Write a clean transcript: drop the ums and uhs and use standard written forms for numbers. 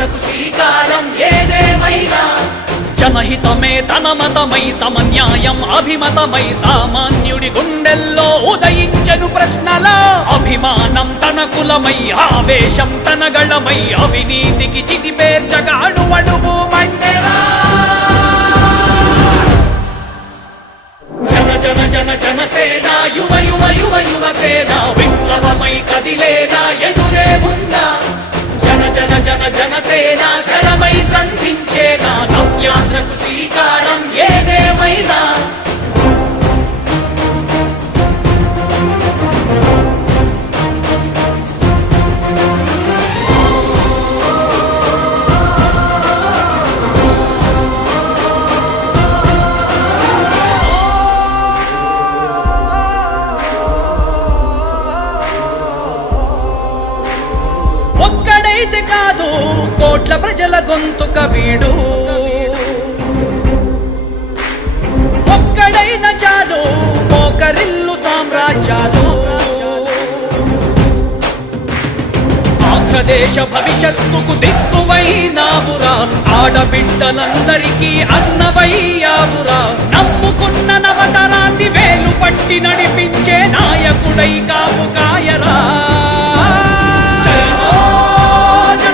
నవ్యాంధ్రకు శ్రీకారం ఏదేమైనా జనహితమే తన మతమై సమన్యాయం అభిమతమై సామాన్యుడి గుండెల్లో ఉదయించెను ప్రశ్నల అభిమానం తన కులమై ఆవేశం తన గళమై అవినీతికి చితిపేర్చగా అణువణువు మండెరా జన జన జన జనసేన యువ యువ యువ యువసేన విప్లవమై కదిలేనా ఎదురే ఉందా జన జన జన జనసేన శరమై సంధించేనా నవ్యాంధ్రకు శ్రీకారం ఏదేమైనా ఒక్కడైతే కాదు కోట్ల ప్రజల గొంతుక వీడు ఒక్కడైన చాలు మోకరిల్లు సామ్రాజ్యాలు ఆంధ్రదేశ భవిష్యత్తుకు దిక్కువైనావురా ఆడబిడ్డలందరికీ అన్నవయ్యావురా నమ్ముకున్న నవతరాన్ని వేలు పట్టి నడిపించే నాయకుడై